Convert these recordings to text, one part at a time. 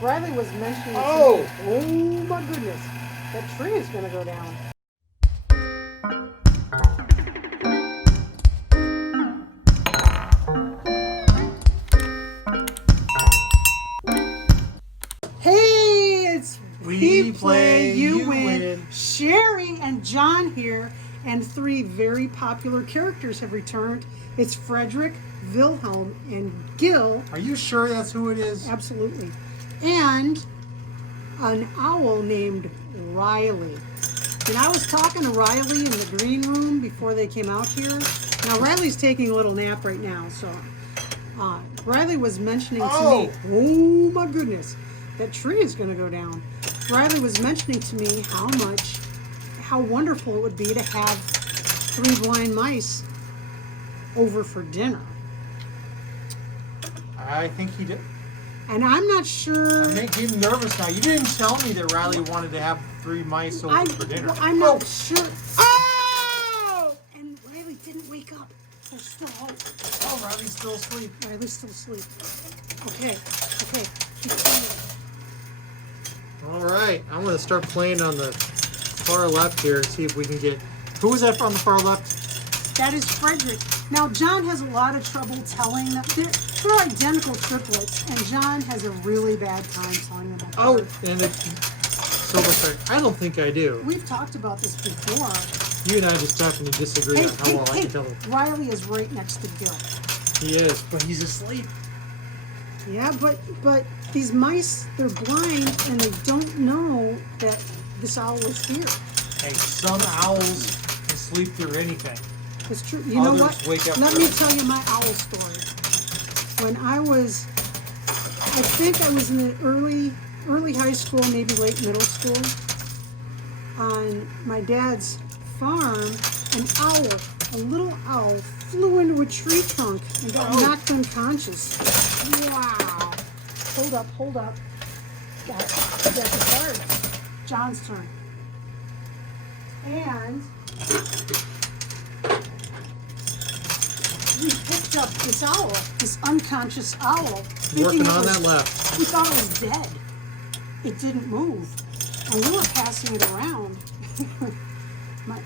Riley was mentioning to me, oh my goodness, that tree is going to go down. Hey, it's We Play, You Win. Win. Sherry and John here, and three very popular characters have returned. It's Fredrick, Wilhelm, and Gil. Are you sure that's who it is? Absolutely. And an owl named Riley. And I was talking to Riley in the green room before they came out here. Now Riley's taking a little nap right now, so Riley was mentioning to me, oh my goodness, that tree is going to go down. Riley was mentioning to me how wonderful it would be to have three blind mice over for dinner. I think he did. And I'm not sure. I'm making him nervous now. You didn't tell me that Riley wanted to have three mice over for dinner. Well, I'm not sure. Oh! And Riley didn't wake up. There's still hope. Oh, Riley's still asleep. Riley's still asleep. Okay. Keep playing. All right. I'm going to start playing on the far left here and see if we can get... Who was that on the far left? That is Fredrick. Now, John has a lot of trouble telling them. They're identical triplets, and John has a really bad time telling them apart. Oh, and Silver. I don't think I do. We've talked about this before. You and I just happen to disagree on how well I can tell them. Riley is right next to Gil. He is, but he's asleep. Yeah, but these mice, they're blind, and they don't know that this owl is here. Hey, some owls can sleep through anything. It's true. You know what? Wake up Let me tell you my owl story. When I think I was in the early high school, maybe late middle school, on my dad's farm, an owl, a little owl, flew into a tree trunk and got knocked unconscious. Wow. Hold up. That's a card. John's turn. And we picked up this owl, this unconscious owl. Working on that left. We thought it was dead. It didn't move. And we were passing it around.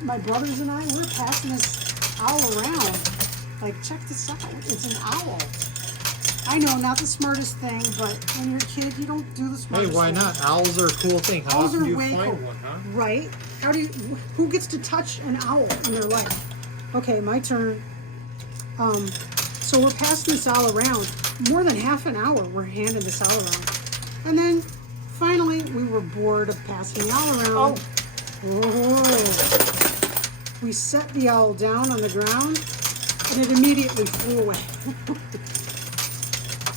my brothers and I were passing this owl around. Like, check this out. It's an owl. I know, not the smartest thing, but when you're a kid, you don't do the smartest Hey, why thing. not? Owls are a cool thing. How Owls often are do you way find cool. one, huh? Right? Who gets to touch an owl in their life? Okay, my turn. So we're passing this owl around. More than half an hour we're handing this owl around. And then finally we were bored of passing the owl around. Oh. We set the owl down on the ground and it immediately flew away.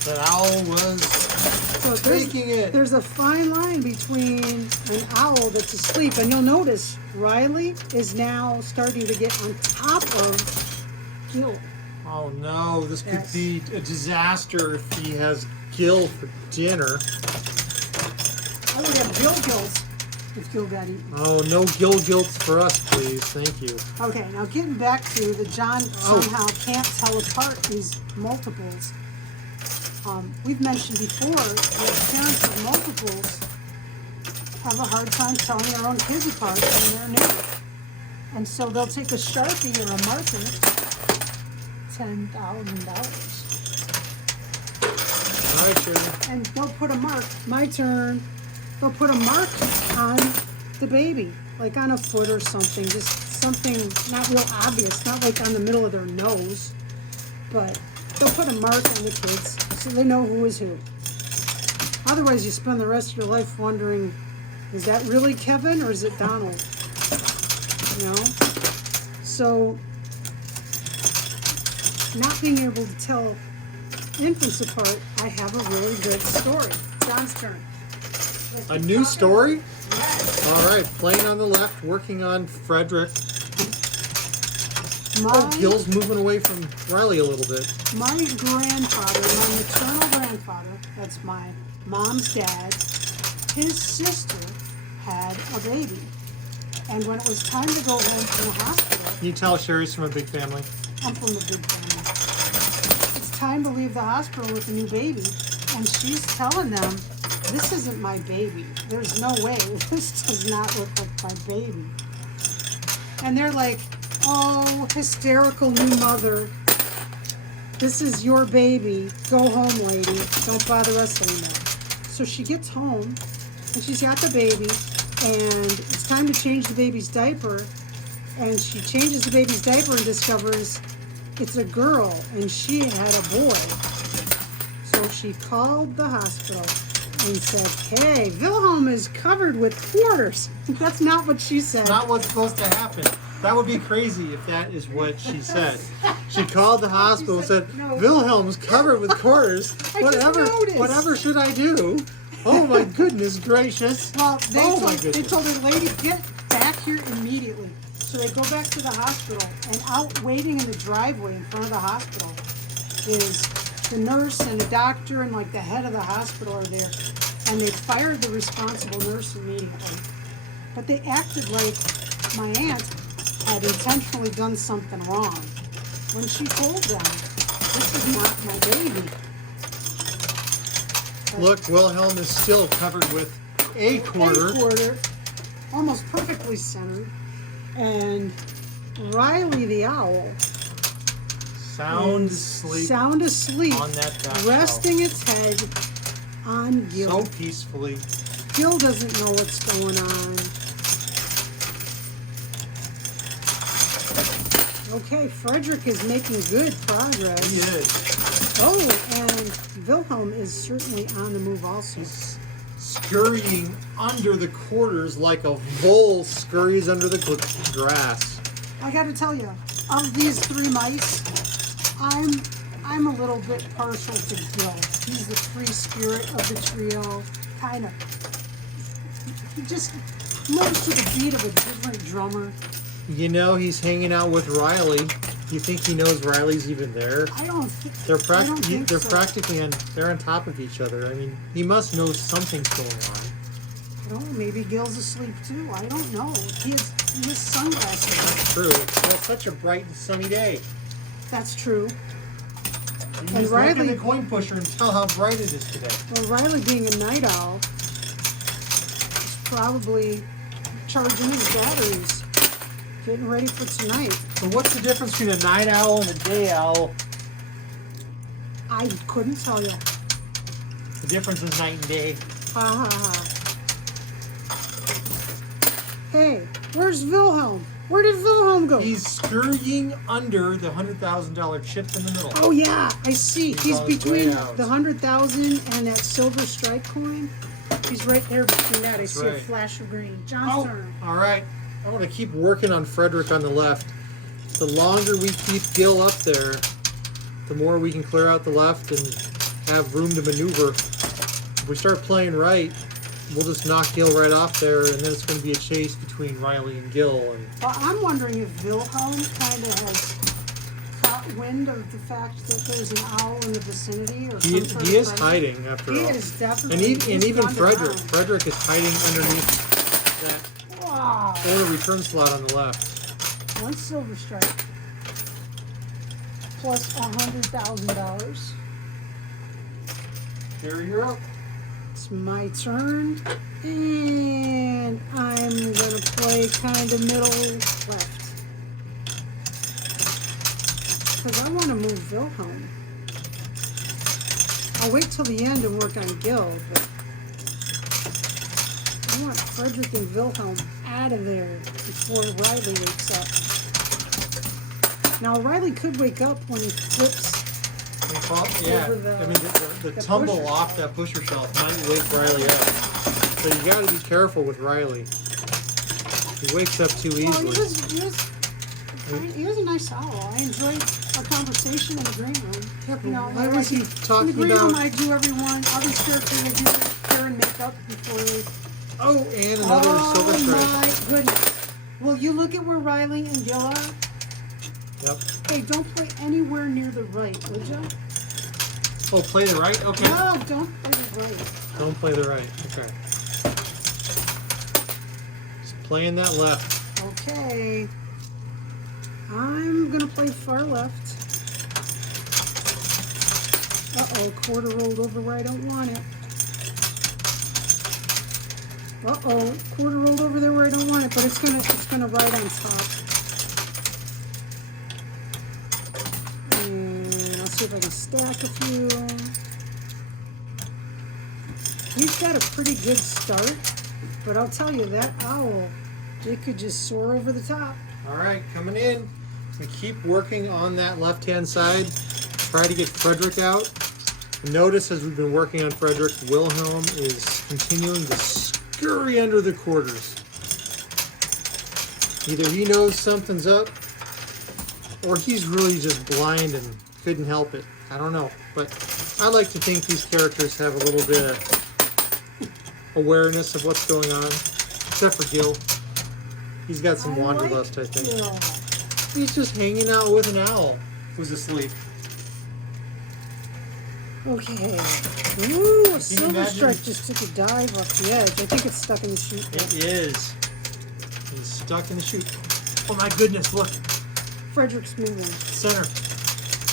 That owl was faking it. There's a fine line between an owl that's asleep, and you'll notice Riley is now starting to get on top of Gil. Oh no, this could be a disaster if he has Gil for dinner. I would have Gills if Gil got eaten. Oh, no Gilts for us, please. Thank you. Okay, now getting back to the John somehow can't tell apart these multiples. We've mentioned before that parents of multiples have a hard time telling their own kids apart when they're new. And so they'll take a Sharpie or a marker, $10,000. All right, Sharon. And they'll put a mark. My turn. They'll put a mark on the baby, like on a foot or something. Just something not real obvious, not like on the middle of their nose, but they'll put a mark on the kids so they know who is who. Otherwise, you spend the rest of your life wondering, is that really Kevin or is it Donald? You know? So, not being able to tell infants apart, I have a really good story. John's turn. A new story? Yes. All right, playing on the left, working on Fredrick. Gil's moving away from Riley a little bit. My grandfather, my maternal grandfather, that's my mom's dad, his sister had a baby. And when it was time to go home from the hospital... Can you tell Sherry's from a big family? I'm from a big family. It's time to leave the hospital with a new baby. And she's telling them, This isn't my baby. There's no way. This does not look like my baby. And they're like, oh, hysterical new mother. This is your baby. Go home, lady. Don't bother us anymore. So she gets home, and she's got the baby, and it's time to change the baby's diaper. And she changes the baby's diaper and discovers it's a girl, and she had a boy. So she called the hospital and said, hey, Wilhelm is covered with quarters. That's not what she said. Not what's supposed to happen. That would be crazy if that is what she said. She called the hospital and said, no. Wilhelm's covered with quarters. I just noticed. Whatever should I do? Oh my goodness gracious. Well, they goodness. told her, lady, get back here immediately. So they go back to the hospital, and out waiting in the driveway in front of the hospital is the nurse and the doctor and like the head of the hospital are there. And they fired the responsible nurse immediately. But they acted like my aunt had intentionally done something wrong when she told them, this is not my baby. But Look, Wilhelm is still covered with a quarter. a quarter, almost perfectly centered. And Riley the owl Sound asleep sound asleep, on that couch. resting its head on Gil. So peacefully. Gil doesn't know what's going on. Okay, Fredrick is making good progress. He is. Oh, and Wilhelm is certainly on the move also. He's scurrying under the quarters like a vole scurries under the grass. I got to tell you, of these three mice, I'm a little bit partial to Gil. He's the free spirit of the trio, kind of. He just moves to the beat of a different drummer. You know, he's hanging out with Riley. You think he knows Riley's even there? I don't think They're I don't think so. practically they're on top of each other. I mean, he must know something's going on. Oh, maybe Gil's asleep too. I don't know. He has sunglasses. That's true. Well, it's such a bright and sunny day. That's true. You And just look at Riley- the coin pusher and tell how bright it is today. Well, Riley, being a night owl, is probably charging his batteries, getting ready for tonight. So what's the difference between a night owl and a day owl? I couldn't tell you. The difference is night and day. Ha ha ha. Hey, where's Wilhelm? Where did Wilhelm go? He's scurrying under the $100,000 chip in the middle. Oh yeah, I see. He's on his between way out. the 100,000 and that silver strike coin. He's right there between that. That's I see a right. flash of green. John's turn. All right. I want to keep working on Fredrick on the left. The longer we keep Gil up there, the more we can clear out the left and have room to maneuver. If we start playing right, we'll just knock Gil right off there, and then it's going to be a chase between Riley and Gil. And Well, I'm wondering if Wilhelm kind of has caught wind of the fact that there's an owl in the vicinity, or he some sort is of presence. hiding after He all. is definitely. And even he's Fredrick. wandered Fredrick is hiding underneath that around. Wow. order return slot on the left. One silver strike plus $100,000. Here you're up. It's my turn, and I'm gonna play kind of middle left because I want to move Wilhelm. I'll wait till the end and work on Gil, but I want Fredrick and Wilhelm out of there before Riley wakes up. Now Riley could wake up when he flips. Yeah, Over the- I mean the the tumble pusher off that pusher shelf might wake Riley up. So you got to be careful with Riley. He wakes up too Well, easily. he was a nice owl. I enjoyed our conversation in the green room. You know, Why was he in the talking green room, about? I do everyone. All these characters, I do their hair and makeup before they. Oh, and another silver strike. my goodness! Will you look at where Riley and Gil are? Yep. Hey, don't play anywhere near the right, would you? Oh, play the right. Okay. No, don't play the right. Don't play the right. Okay. Just playing that left. Okay. I'm gonna play far left. Uh-oh, quarter rolled over where I don't want it. Uh-oh, quarter rolled over there where I don't want it, but it's gonna ride on top. And I'll see if I can stack a few. We've got a pretty good start, but I'll tell you, that owl, it could just soar over the top. All right, coming in. We keep working on that left-hand side. Try to get Fredrick out. Notice as we've been working on Fredrick, Wilhelm is continuing to scurry under the quarters. Either he knows something's up, or he's really just blind and couldn't help it. I don't know, but I like to think these characters have a little bit of awareness of what's going on, except for Gil. He's got some wanderlust, I think. Gil. He's just hanging out with an owl who's asleep. Okay. Ooh, a silver imagine? stripe just took a dive off the edge. I think it's stuck in the chute. It is. He's stuck in the chute. Oh my goodness, look. Fredrick's moving. Center.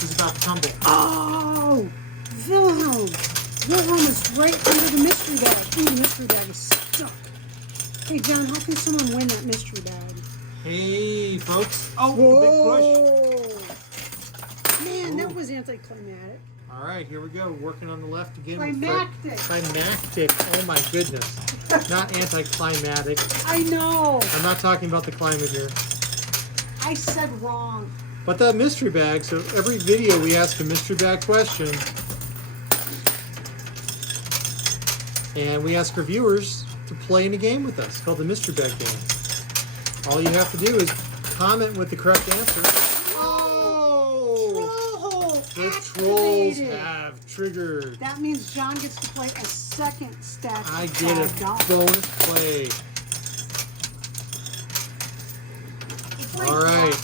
He's about to tumble. Oh! Wilhelm! Wilhelm is right under the mystery bag. Ooh, the mystery bag is stuck. Hey, John, how can someone win that mystery bag? Hey, folks. Oh, Whoa! big push. Man, that Ooh. was anticlimactic. All right, here we go. Working on the left again. Climactic. Climactic. Oh my goodness. Not anticlimactic. I know. I'm not talking about the climate here. I said wrong. But that mystery bag, so every video we ask a mystery bag question. And we ask our viewers to play in a game with us called the Mystery Bag Game. All you have to do is comment with the correct answer. Oh! Troll The trolls activated. have triggered. That means John gets to play a second stack. I of get a $5. bonus play. All right.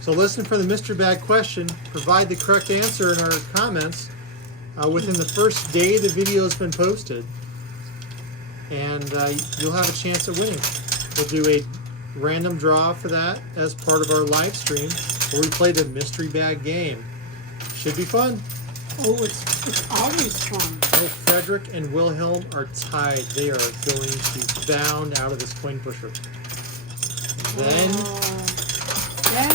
So listen for the mystery bag question. Provide the correct answer in our comments within the first day the video has been posted. And you'll have a chance at winning. We'll do a random draw for that as part of our live stream where we play the mystery bag game. Should be fun. Oh, it's always fun. Oh, Fredrick and Wilhelm are tied. They are going to bound out of this coin pusher. Then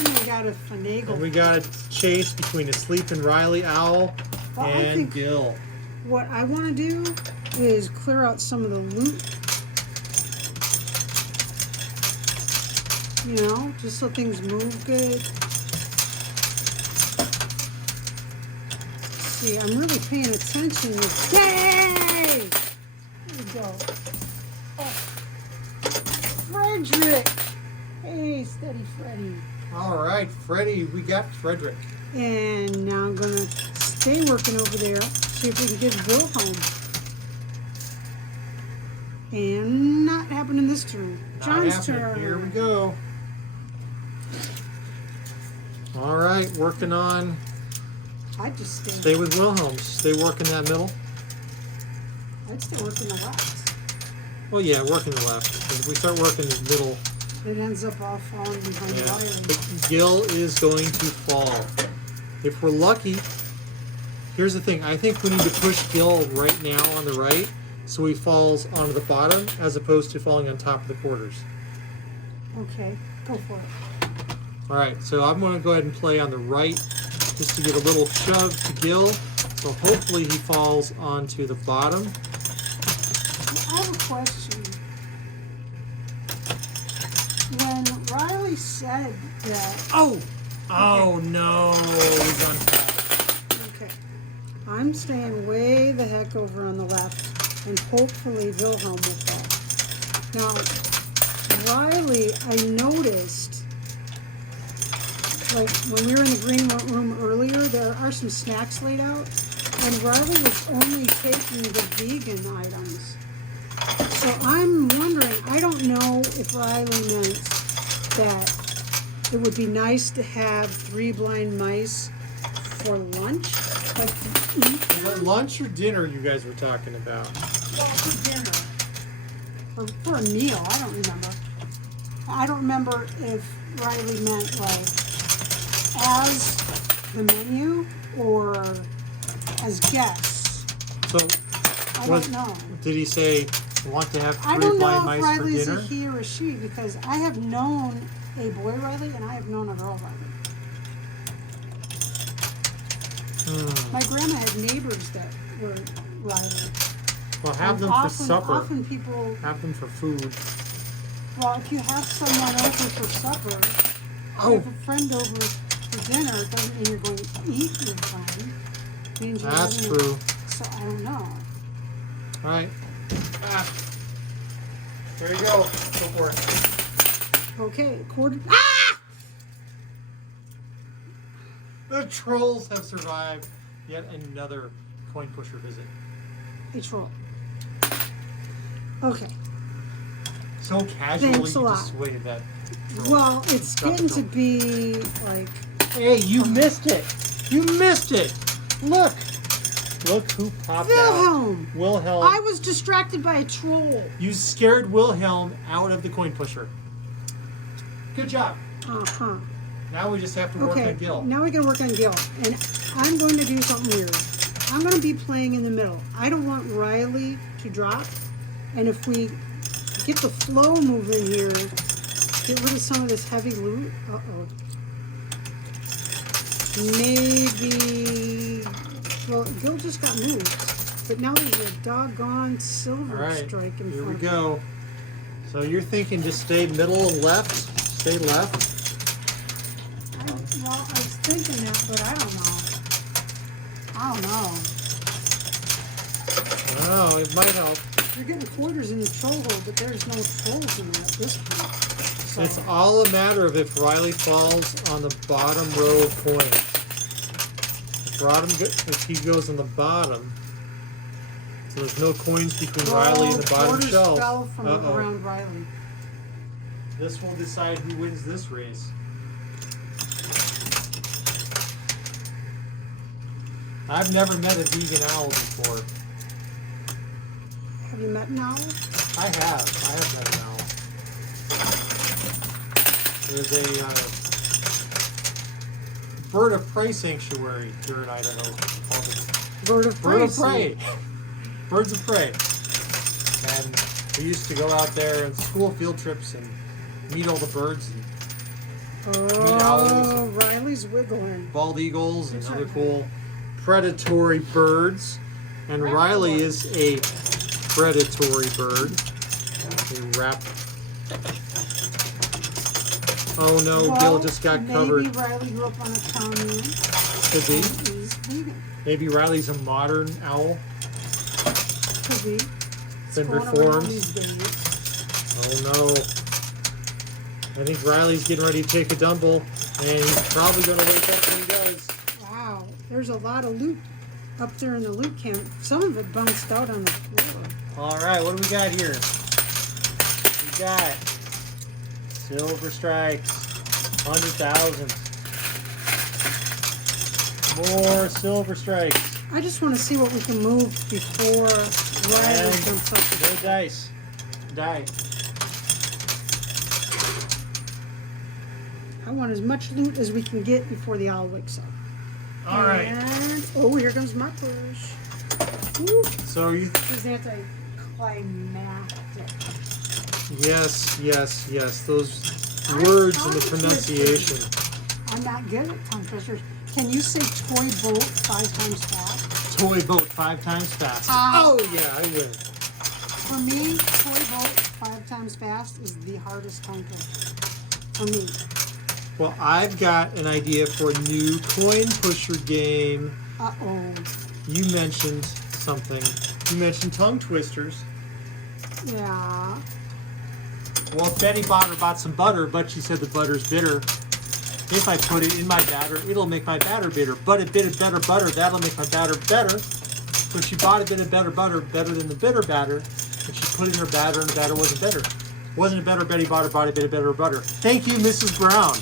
we got a finagle. we got a chase between a sleeping Riley Owl Well, I and think Gil. what I want to do is clear out some of the loot. You know, just so things move good. See, I'm really paying attention. Yay! There we go. Oh. Fredrick! Hey, steady Freddy. All right, Freddy, we got Fredrick. And now I'm going to stay working over there, see if we can get Wilhelm. And not happening this turn. Not John's happening. turn. Here we go. All right, working on. I'd just Stay with Wilhelm. Stay working that middle. I'd stay working the left. Well, yeah, working the left. If we start working the middle, It ends up all falling behind the yeah. iron. But Gil is going to fall. If we're lucky, here's the thing. I think we need to push Gil right now on the right so he falls onto the bottom as opposed to falling on top of the quarters. Okay, go for it. All right, so I'm going to go ahead and play on the right just to give a little shove to Gil. So hopefully he falls onto the bottom. I have a question. When Riley said that... Oh no, we've gone flat. Okay. I'm staying way the heck over on the left, and hopefully Wilhelm will fall. Now, Riley, I noticed, like when we were in the green room earlier, there are some snacks laid out, and Riley was only taking the vegan items. So I'm wondering, I don't know if Riley meant that it would be nice to have 3 blind mice for lunch, like to eat Is that them. lunch or dinner you guys were talking about? Well, for dinner. For a meal, I don't remember. I don't remember if Riley meant like as the menu or as guests. So I don't know. Did he say want to have I 3 don't blind know if mice for Riley's dinner? a he or a she because I have known a boy Riley and I have known a girl Riley. My grandma had neighbors that were Riley. Well, have And them often, for supper. Often people, Have them for food. well, if you have someone over for supper, Oh. if you have a friend over for dinner, it doesn't mean you're going to eat your friend. It means you're That's having true. So I don't know. All right. There you go. Go for it. Okay, quarter. Ah! The trolls have survived yet another coin pusher visit. A troll. Okay. So casually Thanks a you lot. dissuaded that troll. Well, it's Stop getting the to troll. be like. Hey, you missed it. You missed it. Look. Look who popped Wilhelm! out. Wilhelm. I was distracted by a troll. You scared Wilhelm out of the coin pusher. Good job. Uh-huh. Now we just have to work Okay, on Gil. now we gotta work on Gil. And I'm going to do something weird. I'm gonna be playing in the middle. I don't want Riley to drop. And if we get the flow moving here, get rid of some of this heavy loot. Uh-oh. Maybe... Well, Gil just got moved. But now there's a doggone silver All right, strike in here we front. go. So you're thinking just stay middle and left? Stay left? Well, I was thinking that, but I don't know. I don't know. Oh, it might help. You're getting quarters in the troll hole, but there's no trolls in there at this point. So, It's all a matter of if Riley falls on the bottom row of coins. If he goes on the bottom, so there's no coins between Riley and the bottom quarters shelf. fell from Uh-oh. around Riley. This will decide who wins this race. I've never met a vegan owl before. Have you met an owl? I have met an owl. There's a bird of prey sanctuary here in Idaho called the Bird of prey. Bird of prey. Birds of prey. And we used to go out there on school field trips and meet all the birds and Oh, Riley's wiggling. bald eagles and That's other right. cool predatory birds. And Riley is a predatory bird. A raptor. Oh no, Well, Gil just got covered. Maybe Riley grew up on a commune. Could be. He's vegan. Maybe Riley's a modern owl. Could be. Been Going around reformed. these days. Oh no. I think Riley's getting ready to take a dumble, and he's probably going to wake up when he does. Wow, there's a lot of loot up there in the loot camp. Some of it bounced out on the floor. All right, what do we got here? We got silver strikes, 100,000. More silver strikes. I just want to see what we can move before Riley And jumps up. no dice. Die. I want as much loot as we can get before the owl wakes up. All right. And, oh, here comes my push. Woo. So you. This is anticlimactic. Yes. Those words and the pronunciation. I'm not good at tongue twisters. Can you say toy boat 5 times fast? Toy boat 5 times fast. Oh yeah, I win. For me, toy boat 5 times fast is the hardest tongue twister. For me. Well, I've got an idea for a new coin pusher game. Uh-oh. You mentioned something. You mentioned tongue twisters. Yeah. Well, Betty bought some butter, but she said the butter's bitter. If I put it in my batter, it'll make my batter bitter. But a bit of better butter, that'll make my batter better. But she bought a bit of better butter, better than the bitter batter, and she put it in her batter, and the batter wasn't better. Wasn't it better? Betty bought a bit of better butter. Thank you, Mrs. Brown.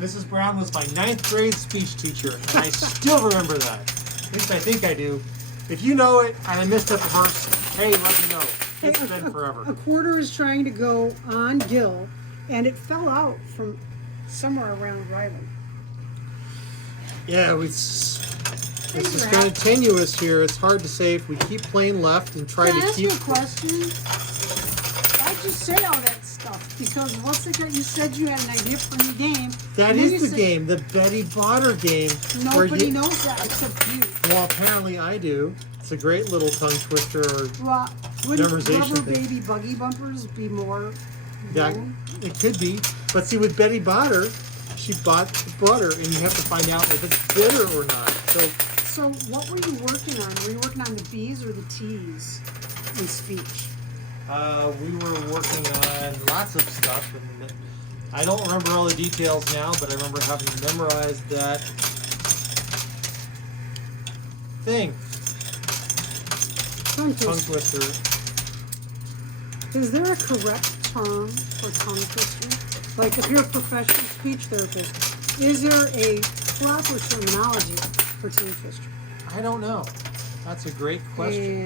Mrs. Brown was my 9th grade speech teacher, and I still remember that. At least I think I do. If you know it and I missed up a verse, hey, let me know. It's been forever. A quarter is trying to go on Gil, and it fell out from somewhere around Riley. Yeah, This is kind of tenuous here. It's hard to say if we keep playing left and try Can I to ask keep. you a question? Why'd you say all that stuff? Because what's it that you said you had an idea for a new game? That and then you is the said- game, the Betty Botter game. Nobody knows that except you. Well, apparently I do. It's a great little tongue twister. Or Well, wouldn't Memorization rubber thing. baby buggy bumpers be more that, known? it could be. But see, with Betty Botter, she bought the butter, and you have to find out if it's bitter or not. So what were you working on? Were you working on the B's or the T's in speech? We were working on lots of stuff, and I don't remember all the details now, but I remember having memorized that thing. Tongue Tongue twister. twister. Is there a correct term for tongue twister? Like if you're a professional speech therapist, is there a proper terminology for tongue twister? I don't know. That's a great question.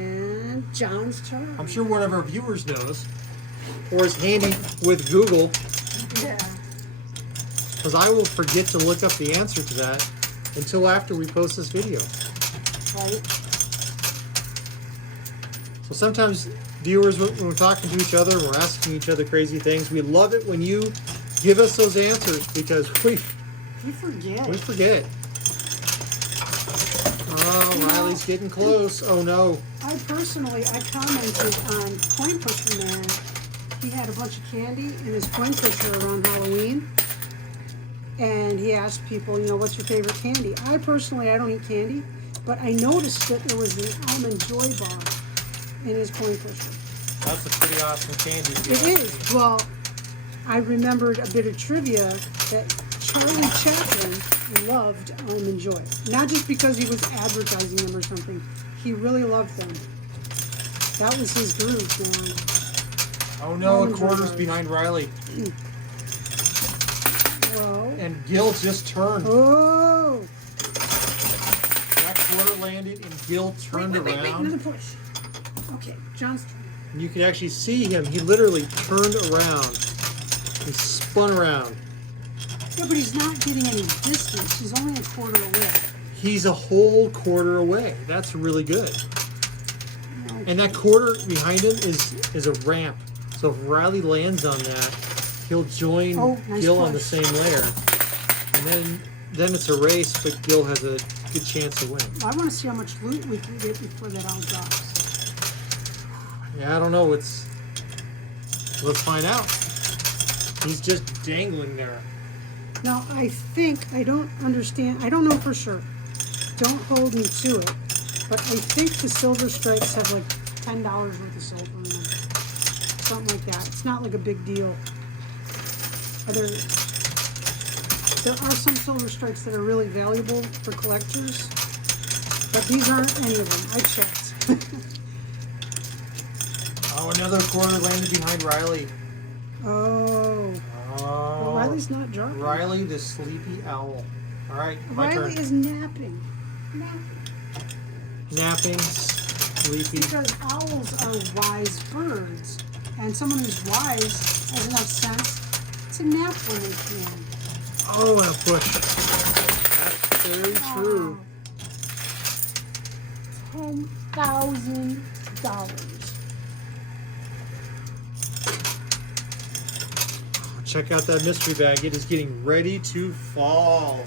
And John's turn. I'm sure one of our viewers knows, or is handy with Google, Yeah. because I will forget to look up the answer to that until after we post this video. Right. So sometimes viewers, when we're talking to each other, we're asking each other crazy things. We love it when you give us those answers because we forget. Oh, Riley's getting close. Oh no. I commented on Coin Pusher Man. He had a bunch of candy in his coin pusher around Halloween. And he asked people, what's your favorite candy? I don't eat candy, but I noticed that there was an almond joy bar in his coin pusher. That's a pretty awesome candy. It is. Well, I remembered a bit of trivia that Charlie Chaplin loved Almond Joy. Not just because he was advertising them or something. He really loved them. That was his groove, man. Oh no, Almond a quarter's Joy. behind Riley. Whoa. And Gil just turned. Oh! That quarter landed and Gil turned Wait, around. another push. Okay, John's turn. And you can actually see him. He literally turned around. He spun around. Yeah, but he's not getting any distance. He's only a quarter away. He's a whole quarter away. That's really good. And that quarter behind him is a ramp. So if Riley lands on that, he'll join Nice Gil on the push. same layer. And then it's a race, but Gil has a good chance to win. I want to see how much loot we can get before that all drops. Yeah, I don't know. Let's find out. He's just dangling there. Now, I don't understand, I don't know for sure. Don't hold me to it. But I think the silver stripes have like $10 worth of silver in them. Something like that. It's not like a big deal. There are some silver stripes that are really valuable for collectors. But these aren't any of them. I checked. Oh, another quarter landed behind Riley. Oh. Oh. Well, Riley's not drunk. Riley, the sleepy owl. All right, my Riley turn. is napping. Napping, sleepy. Because owls are wise birds. And someone who's wise has enough sense to nap when they can. Oh, and a push. That's very true. $10,000. Check out that mystery bag. It is getting ready to fall.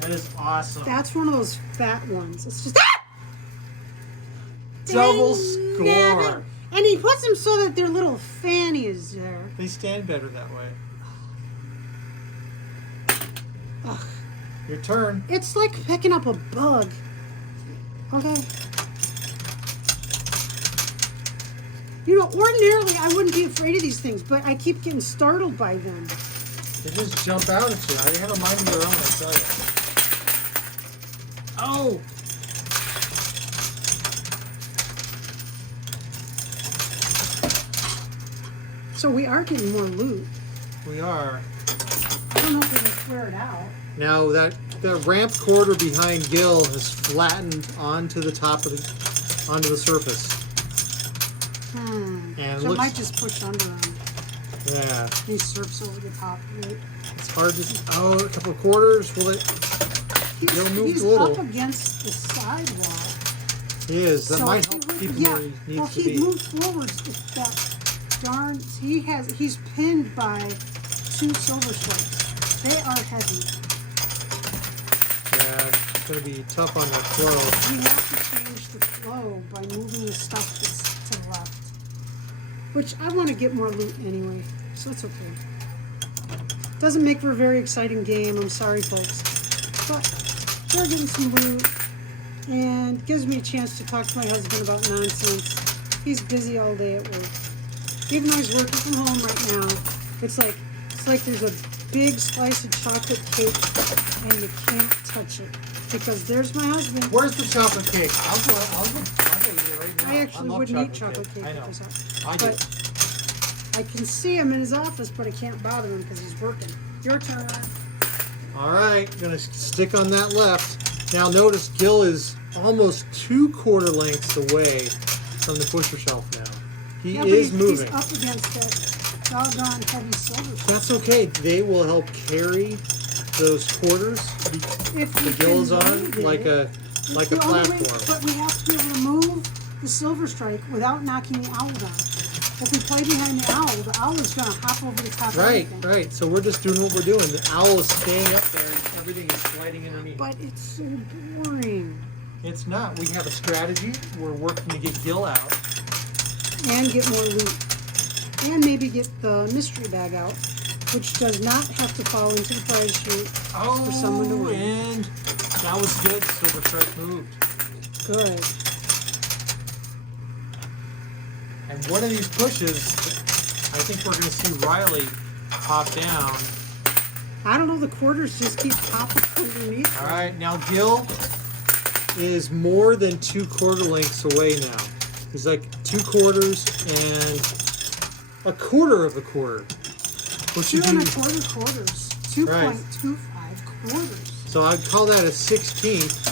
That is awesome. That's one of those fat ones. It's just Double Dang score. nabbit. And he puts them so that their little fanny is there. They stand better that way. Ugh. Your turn. It's like picking up a bug. Okay. Ordinarily I wouldn't be afraid of these things, but I keep getting startled by them. They just jump out at you. They have a mind of their own, I tell you. Oh! So we are getting more loot. We are. I don't know if we can clear it out. Now that ramp quarter behind Gil has flattened onto the top of onto the surface. And So it looks, might just push under him. yeah, He surfs over the top of it. it's hard to. Oh, a couple of quarters. Will it? Gil moved he's a little. up against the sidewall. He is. That So might help keep him where he needs well, to he be. moved forwards. That darn, he's pinned by 2 silver stripes. They are heavy. Yeah, it's going to be tough on that flow. We have to change the flow by moving the stuff that's to the left. Which I want to get more loot anyway, so it's okay. Doesn't make for a very exciting game, I'm sorry folks. But we're getting some loot and gives me a chance to talk to my husband about nonsense. He's busy all day at work. Even though he's working from home right now, it's like there's a big slice of chocolate cake and you can't touch it. Because there's my husband. Where's the chocolate cake? I'll go eat it right now. I actually love wouldn't eat chocolate cake I know. with this. I do. But I can see him in his office, but I can't bother him because he's working. Your turn. All right, gonna stick on that left. Now notice Gil is almost 2 quarter lengths away from the pusher shelf now. He is moving. He's up against that doggone heavy silver. That's okay. They will help carry those quarters. If The Gil is on like a platform. But we have to be able to move the silver strike without knocking the owl down. If we play behind the owl is going to hop over the top of everything. Right. So we're just doing what we're doing. The owl is staying up there and everything is sliding underneath. But it's so boring. It's not. We have a strategy. We're working to get Gil out. And get more loot. And maybe get the mystery bag out, which does not have to fall into the prize chute for someone to win. And that was good. Silver strike moved. Good. And one of these pushes, I think we're going to see Riley pop down. I don't know, the quarters just keep popping underneath. All right, now Gil is more than 2 quarter lengths away now. He's like 2 quarters and a quarter of a quarter. What you 2 do? 1/4 quarters. 2.25 quarters. So I'd call that a 16th,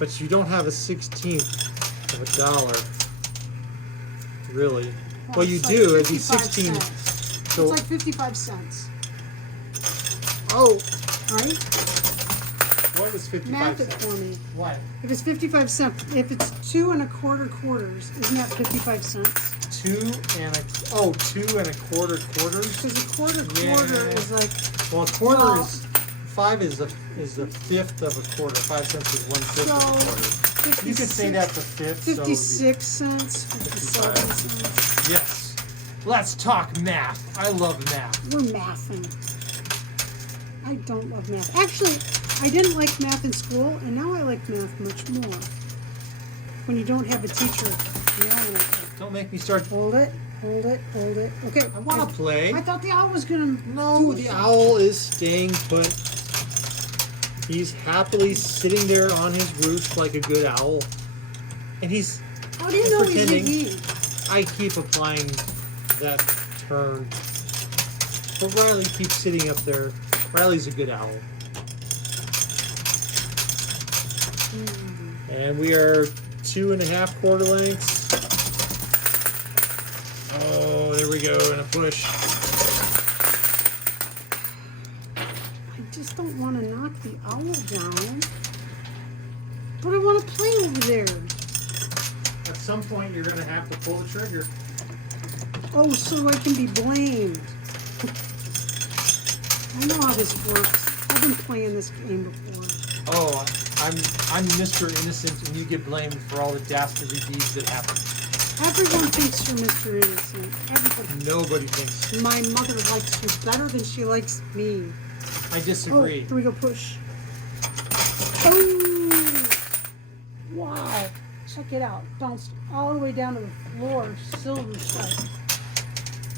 but you don't have a 16th of a dollar. Really? Well, you it's do. like It'd be 16. cents. So, It's like 55 cents, oh, right? what was 55 Math it cents? for me. What? If it's 55 cents, if it's 2 1/4 quarters, isn't that 55 cents? 2 1/4 quarters. Because a quarter is like, Well, a quarter Well- is 5 is a fifth of a quarter. 5 cents is 1/5 of a So, quarter. You could say that's a fifth. 56 cents, 57 cents. So yes. Let's talk math. I love math. We're mathing. I don't love math. Actually, I didn't like math in school, and now I like math much more. When you don't have a teacher yelling at you. Don't make me start. Hold it, hold it, hold it. Okay. I want to play. I thought the owl was gonna. No, the owl is staying put. He's happily sitting there on his roost like a good owl. And he's How do you know he's pretending. eating? I keep applying that term. But Riley keeps sitting up there. Riley's a good owl. And we are 2 1/2 quarter lengths. Oh, there we go, and a push. I just don't want to knock the owl down. But I want to play over there. At some point, you're going to have to pull the trigger. Oh, so I can be blamed. I know how this works. I've been playing this game before. Oh, I'm Mr. Innocent, and you get blamed for all the dastardly deeds that happen. Everyone thinks you're Mr. Innocent. Everybody. Nobody thinks. My mother likes you better than she likes me. I Oh, disagree. here we go, push. Oh! Wow. Check it out. Bounced all the way down to the floor. Silver stripe.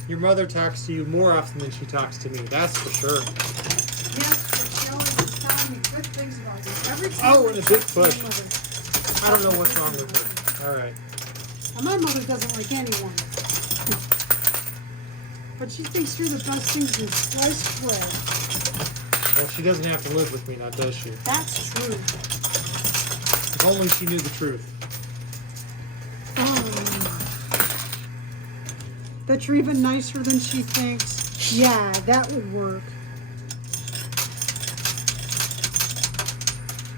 Your mother talks to you more often than she talks to me. That's for sure. Yes, but she always is telling me good things about you. Every time Oh, and a I big talk to my push. mother. I don't know what's wrong with her. All right. And my mother doesn't like anyone. But she thinks you're the best things in sliced bread. Well, she doesn't have to live with me now, does she? That's true. If only she knew the truth. That you're even nicer than she thinks. Yeah, that would work.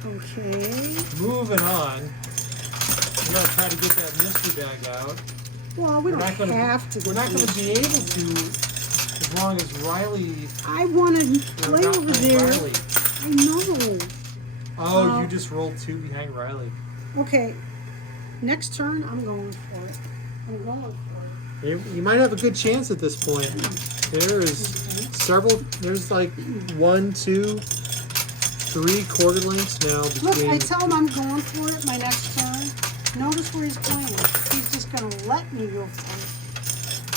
Okay. Moving on. We're going to try to get that mystery bag out. Well, we don't have to. We're not going to be able to as long as Riley... I want to play over there. Riley. I know. Oh, you just rolled 2 behind Riley. Okay. Next turn, I'm going for it. I'm going for it. You might have a good chance at this point. There is several... There's like 1, 2, 3 quarter lengths now between... Look, I tell him I'm going for it my next turn. Notice where he's playing. He's just going to let me go for it.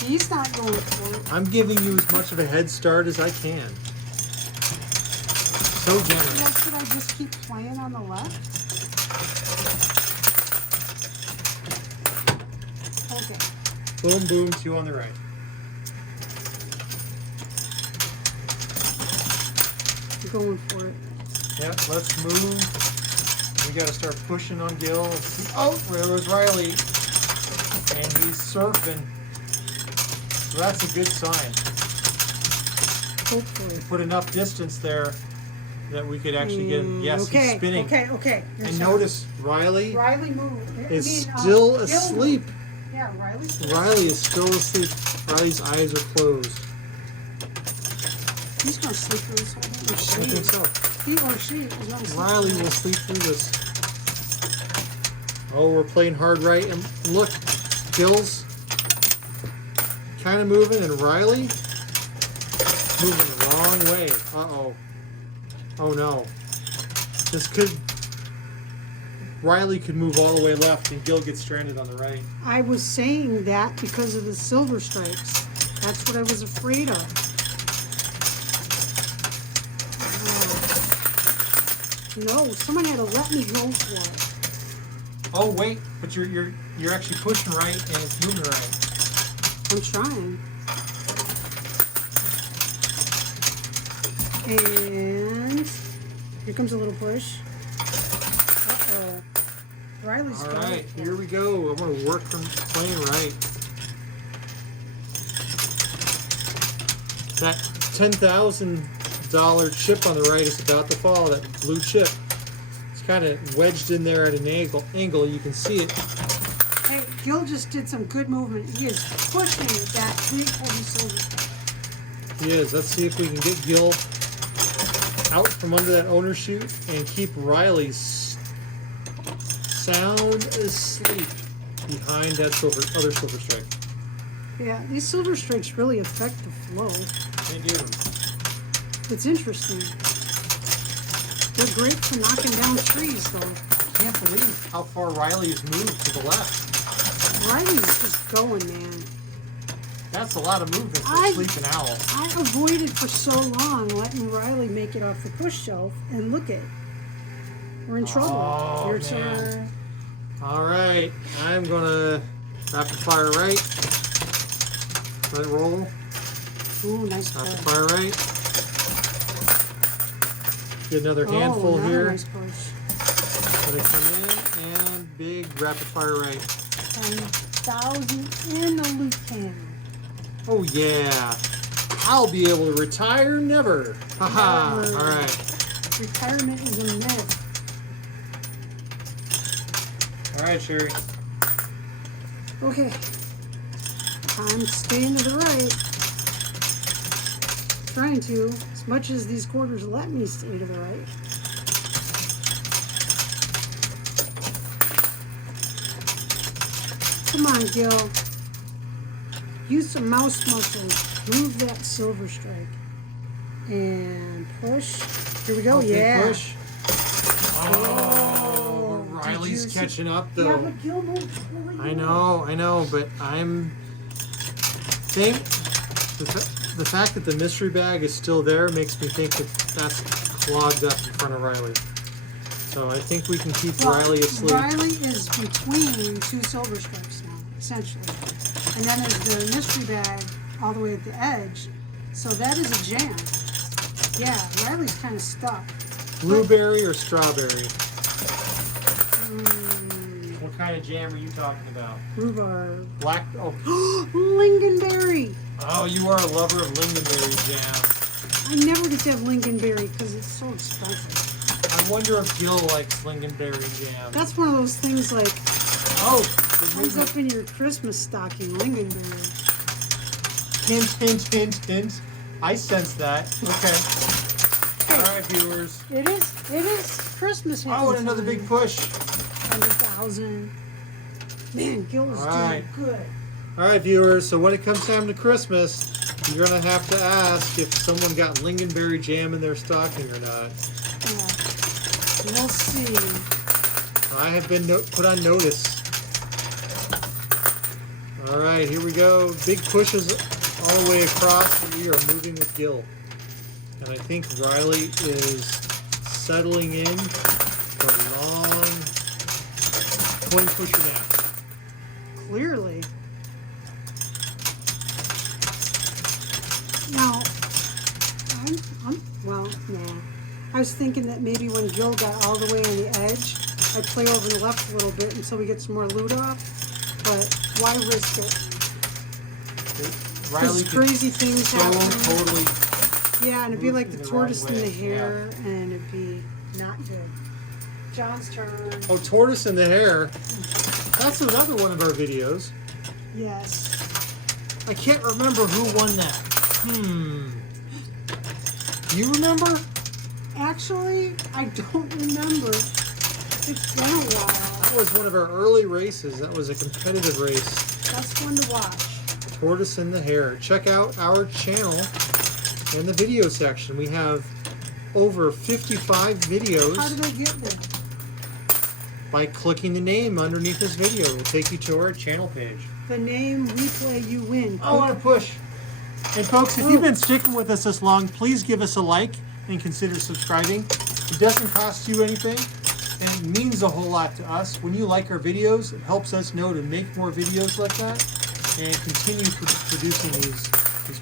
He's not going for it. I'm giving you as much of a head start as I can. So generous. Well, should I just keep playing on the left? Okay. Boom, boom, 2 on the right. I'm going for it. Yep, let's move. We got to start pushing on Gil. Let's see. Oh, there was Riley. And he's surfing. So that's a good sign. Hopefully. We put enough distance there that we could actually get him. Yes, okay, he's spinning. Okay. And notice Riley moved. is still Gil asleep. moved. Yeah, Riley's Riley is still asleep. Riley's eyes are closed. He's going to sleep through this whole thing. I think so. He or she is going to sleep. Riley will sleep through this. Oh, we're playing hard right. And look, Gil's kind of moving, and Riley moving the wrong way. Uh-oh. Oh, no. This could... Riley could move all the way left, and Gil gets stranded on the right. I was saying that because of the silver stripes. That's what I was afraid of. No, someone had to let me go for it. Oh, wait, but you're actually pushing right, and it's moving right. I'm trying. And here comes a little push. Uh-oh. Riley's All got right, it. here we go. I'm going to work from playing right. That $10,000 chip on the right is about to fall, that blue chip. It's kind of wedged in there at an angle. You can see it. Hey, Gil just did some good movement. He is pushing that 340 silver strike. He is. Let's see if we can get Gil out from under that owner chute and keep Riley sound asleep behind that other silver strike. Yeah, these silver strikes really affect the flow. They do. It's interesting. They're great for knocking down trees, though. I can't believe how far Riley has moved to the left. Riley's just going, man. That's a lot of movement for a sleeping owl. I avoided for so long letting Riley make it off the push shelf, and look it. We're in trouble. Oh, Your man. turn. All right, I'm gonna rapid fire right. Let it roll. Ooh, nice Rapid push. fire right. Get another handful another here. nice push. Let it come in, and big rapid fire right. 10,000 in the loot can. Oh yeah, I'll be able to retire never. Haha. Never. All right. Retirement is a myth. All right, Sherry. Okay. I'm staying to the right. Trying to, as much as these quarters let me stay to the right. Come on, Gil. Use some mouse muscles. Move that silver strike. And push. Here we go. Oh, big yeah. push. Oh, Did Riley's you see- catching up though. Yeah, but Gil moved really I know, but I'm think the fact that the mystery bag is still there makes me think that that's clogged up in front of Riley. So I think we can keep Riley asleep. Riley is between 2 silver stripes now, essentially. And then there's the mystery bag all the way at the edge. So that is a jam. Yeah, Riley's kind of stuck. Blueberry or strawberry? Mm, What kind of jam are you talking about? rhubarb. Black. Oh, Lingonberry. oh, you are a lover of lingonberry jam. I never get to have lingonberry because it's so expensive. I'm wonder if Gil likes lingonberry jam. That's one of those things like Oh, comes up in your Christmas stocking, lingonberry. hint, hint, hint, hint. I sense that. Okay. All right, viewers. It is Christmas. Oh, and another big push. 100,000. Man, Gil is All right. doing good. All right, viewers. So when it comes time to Christmas, you're gonna have to ask if someone got lingonberry jam in their stocking or not. We'll see. I have been put on notice. All right, here we go. Big pushes all the way across. We are moving with Gil. And I think Riley is settling in for a long coin pusher nap. Clearly. Now, well, nah. I was thinking that maybe when Gil got all the way on the edge, I'd play over the left a little bit until we get some more loot off. But why risk it? Riley Because crazy things so happen. totally. Yeah, and it'd be like moved the in the tortoise wrong in the way, hair, and it'd be not good. John's turn. Oh, tortoise in the hair. That's another one of our videos. Yes. I can't remember who won that. You remember? Actually, I don't remember. It's been a while. That was one of our early races. That was a competitive race. That's fun to watch. Tortoise in the hair. Check out our channel in the video section. We have over 55 videos. How did I get there? By clicking the name underneath this video. It will take you to our channel page. The name we play, you win. Oh, and a push. And folks, if you've been sticking with us this long, please give us a like and consider subscribing. It doesn't cost you anything, and it means a whole lot to us. When you like our videos, it helps us know to make more videos like that and continue producing these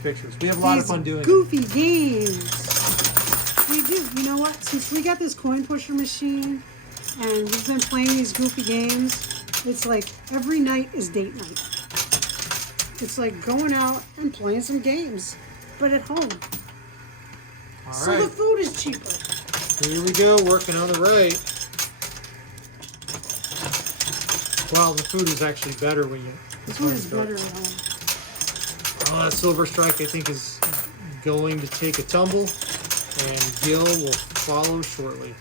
pictures. We have a lot of fun doing it. Goofy games. We do. You know what? Since we got this coin pusher machine and we've been playing these goofy games, it's like every night is date night. It's like going out and playing some games, but at home. All So right. the food is cheaper. Here we go, working on the right. Well, the food is actually better when you... The food is better at home. Oh, that silver strike, I think, is going to take a tumble, and Gil will follow shortly.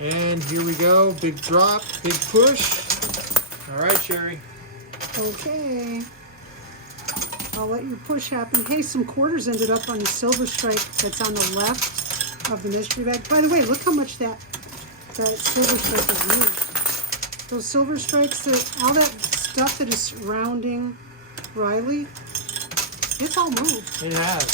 And here we go, big drop, big push. All right, Sherry. Okay. I'll let your push happen. Hey, some quarters ended up on the silver strike that's on the left of the mystery bag. By the way, look how much that silver strike has moved. Those silver strikes, all that stuff that is surrounding Riley, it's all moved. It has.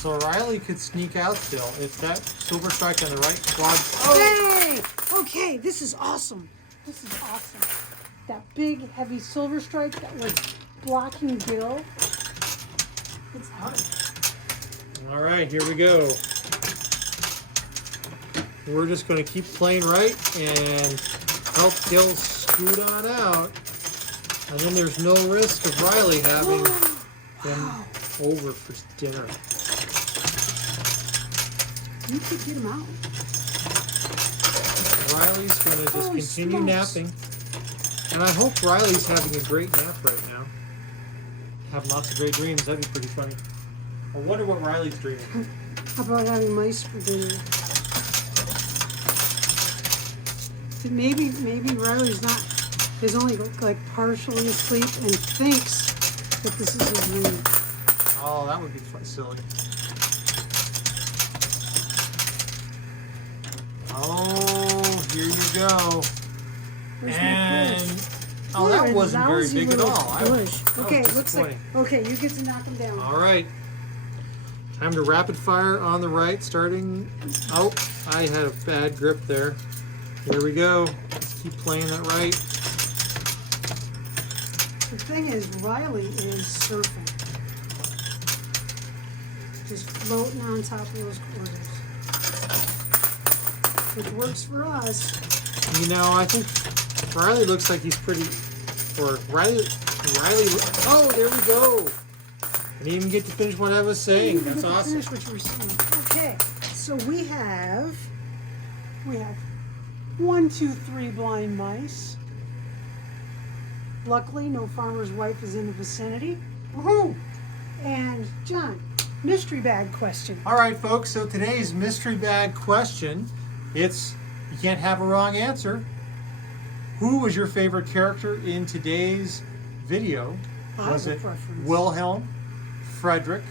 So Riley could sneak out still if that silver strike on the right quads. Oh! Hey! Okay, this is awesome. This is awesome. That big, heavy silver strike that was blocking Gil. It's done. All right, here we go. We're just going to keep playing right and help Gil scoot on out. And then there's no risk of Riley having them over for dinner. You could get him out. Riley's going to just Holy continue smokes. napping. And I hope Riley's having a great nap right now. Having lots of great dreams. That'd be pretty funny. I wonder what Riley's dreaming. How about having mice for dinner? Maybe Riley's is only like partially asleep and thinks that this is a dream. Oh, that would be silly. Oh, here you go. Where's my And push? oh, that wasn't very Lousy big at little all. push. That Okay, was looks like okay. You get to knock him down. All right. Time to rapid fire on the right, starting. Oh, I had a bad grip there. Here we go. Let's keep playing that right. The thing is, Riley is surfing, just floating on top of those quarters. It works for us. You know, I think Riley looks like he's pretty. Or Riley. Oh, there we go. I didn't even get to finish what I was saying. That's awesome. Finish what you were saying. Okay, so we have 1, 2, 3 blind mice. Luckily, no farmer's wife is in the vicinity. Woohoo! And John, mystery bag question. All right, folks. So today's mystery bag question, it's you can't have a wrong answer. Who was your favorite character in today's video? I Was have a it preference. Wilhelm, Fredrick,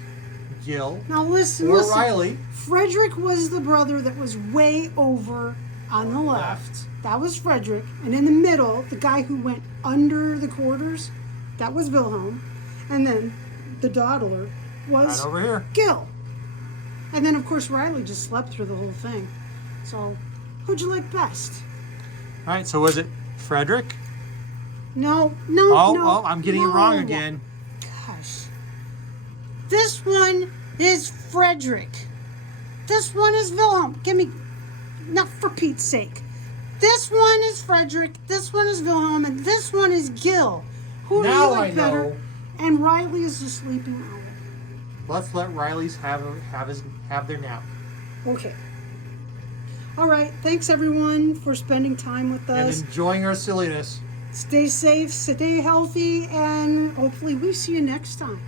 Gil, Now listen, or listen. Riley? Fredrick was the brother that was way over on the left. That was Fredrick. And in the middle, the guy who went under the quarters, that was Wilhelm. And then the dawdler was Right over here. Gil. And then, of course, Riley just slept through the whole thing. So, who'd you like best? All right. So was it Fredrick? No. Oh, I'm getting it wrong no. again. Gosh. This one is Fredrick. This one is Wilhelm. Give me, not for Pete's sake. This one is Fredrick, this one is Wilhelm, and this one is Gil. Who do Now you like I better? know. And Riley is the sleeping owl. Let's let Riley's have their nap. Okay. All right. Thanks, everyone, for spending time with And us. enjoying our silliness. Stay safe, stay healthy, and hopefully we see you next time.